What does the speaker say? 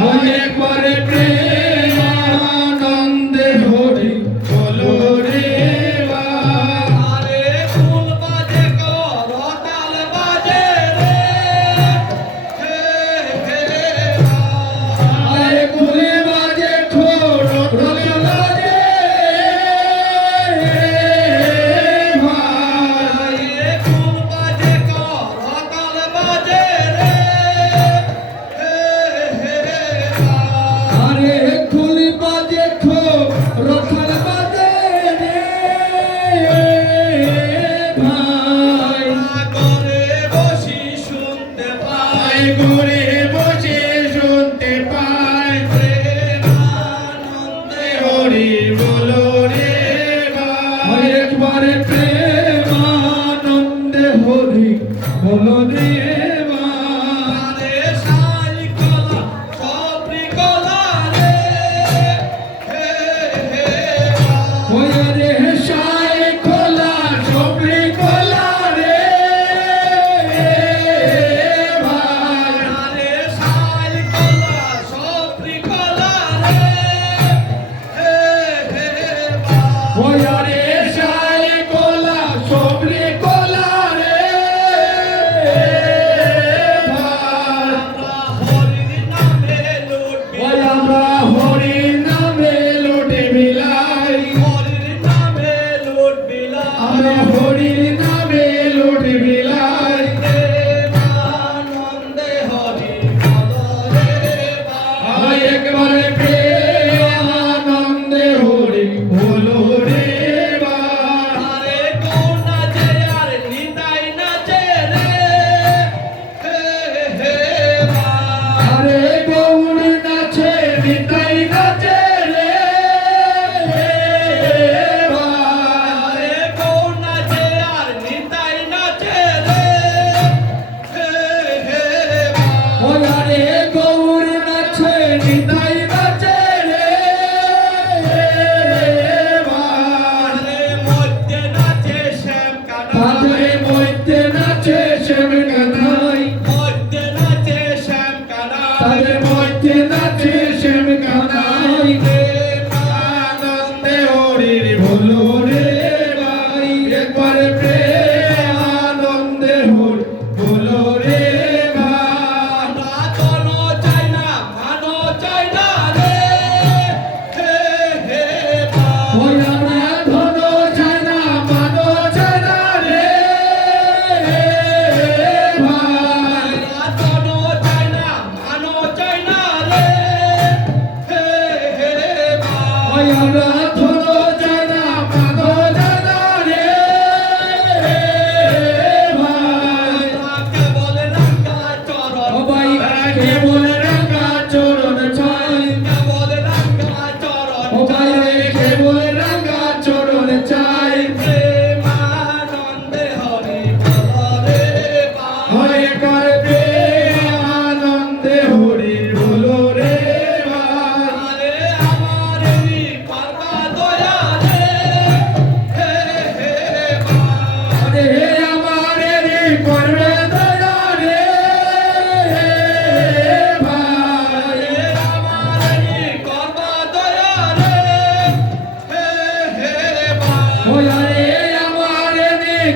मुझे पर प्रेम সাহায্য